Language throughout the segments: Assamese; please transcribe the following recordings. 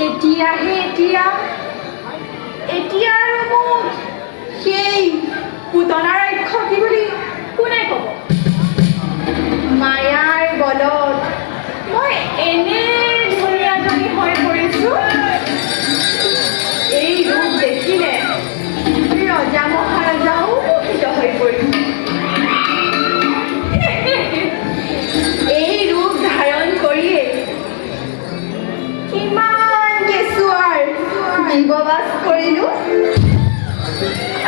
এতিয়া আৰু মোক সেই পুতনা ৰাক্ষসী বুলি কোনে ক'ব? মায়াৰ বলত মই এনে ধুনীয়াজনী হৈ পৰিছোঁ। এই ৰূপ দেখিলে ৰজা মহাৰজাও মোহিত হৈ পৰিব। এই ৰূপ ধাৰণ কৰিয়ে কিমান কেঁচুৱাৰ জীৱবাস কৰিলো।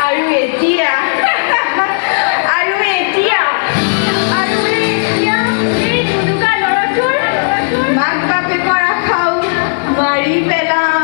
আৰু এতিয়া এই দুটুকা ল'ৰাটোৰ মাক বাপেকৰ আশাও মাৰি পেলাম।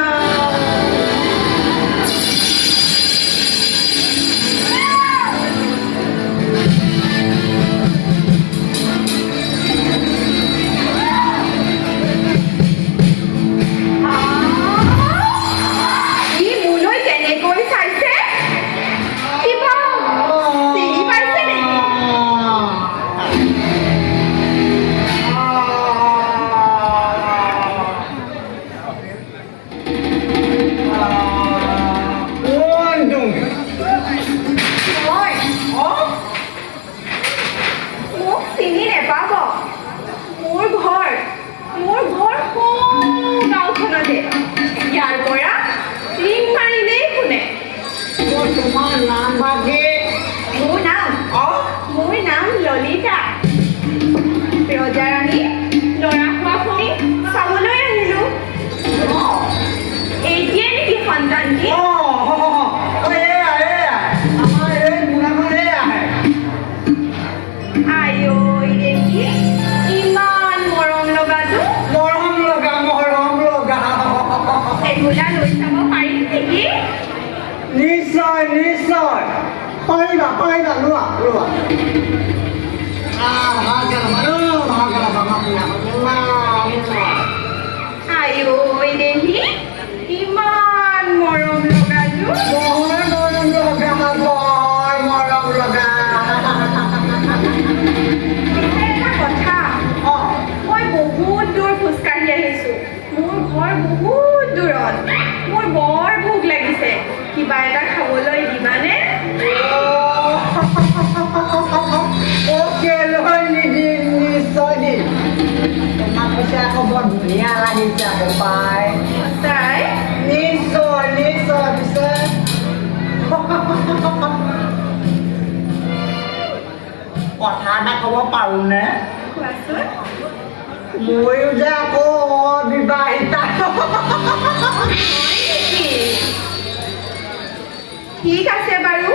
মোৰ নাম ললিতা। ৰজাৰাণী ল'ৰা খোৱা শুনি চাবলৈ আহিলো। এতিয়াই নেকি সন্তানটি? আইঐ দেখি ইমান মৰম লগাটো। এগোলা লৈ চাব পাৰিম নেকি? নিশ্চয় নিশ্চয় পাৰিবা লোৱা আইঐ দেখি ইমান মৰম লগাটো। এটা কথা, মই বহুত দূৰ খোজকাঢ়ি আহিছো। মোৰ ঘৰ বহুত দূৰত। মোৰ বৰ ভোক লাগিছে। কিবা এটা খাবলৈ দিবানে? বৰ ধুনীয়া লাগিছে আকৌ পাই। তাই নিশ্চয় পিছে কথা এটা ক'ব পাৰোঁনে? কোৱাচোন। ময়ো যে আকৌ বিবাহিতা। ঠিক আছে বাৰু,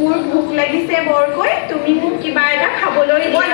মোৰ ভোক লাগিছে বৰকৈ। তুমি মোক কিবা এটা খাবলৈ দিয়া।